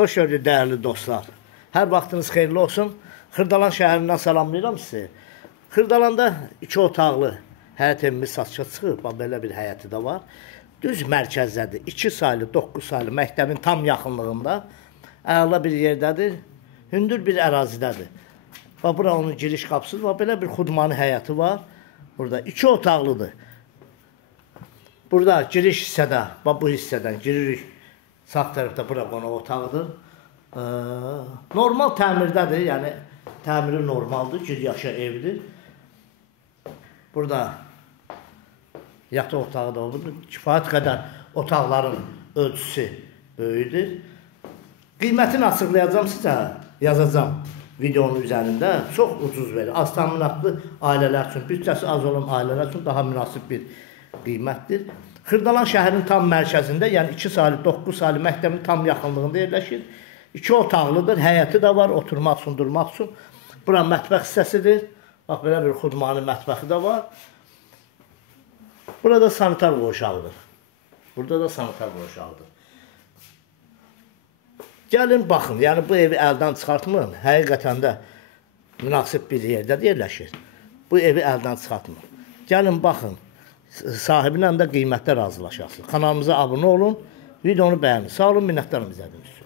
Xoş gördük dəyərli dostlar. Hər vaxtınız xeyirli olsun. Xırdalan şəhərindən salamlayıram sizi. Xırdalanda 2 otaqlı həyət evimiz satışa çıxıb. Belə bir həyəti də var. Düz mərkəzdədir. 2 saylı, 9 saylı məktəbin tam yaxınlığında. Əla bir yerdədir. Hündür bir ərazidədir. Bura onun giriş qapısıdır. Belə bir xudmani həyəti var. Burada 2 otaqlıdır. Burada giriş hissədə, bu hissədən giririk. Sağ tərəfdə bura qonaq otağıdır. Normal təmirdədir, yəni təmiri normaldır, gir-yaşa evdir. Burada yataq otağı da olur. Kifayət qədər otaqların ölçüsü böyüdür. Qiymətini açıqlayacağım sizə, yazacağım videonun üzərində. Çox ucuz verir. Az təminatlı ailələr üçün, bütçəsi az olan ailələr üçün daha münasib bir qiymətdir. Xırdalan şəhərin tam mərkəzində, yəni 2 saylı, 9 saylı məktəbin tam yaxınlığında yerləşir. 2 otaqlıdır, həyəti də var, oturmaq üçün, durmaq üçün. Bura mətbəx hissəsidir. Bax, belə bir xudmani mətbəxi də var. Burada sanitar qovşağıdır. Burada da sanitar qovşağıdır. Gəlin, baxın, yəni bu evi əldən çıxartmayın. Həqiqətən də münasib bir yerdə yerləşir. Bu evi əldən çıxartmayın. Gəlin, baxın. Sahibinlə də qiymətdə razılaşasınız. Kanalımıza abunə olun, videonu bəyənin. Sağ olun, minnətdarım izlədiyiniz üçün.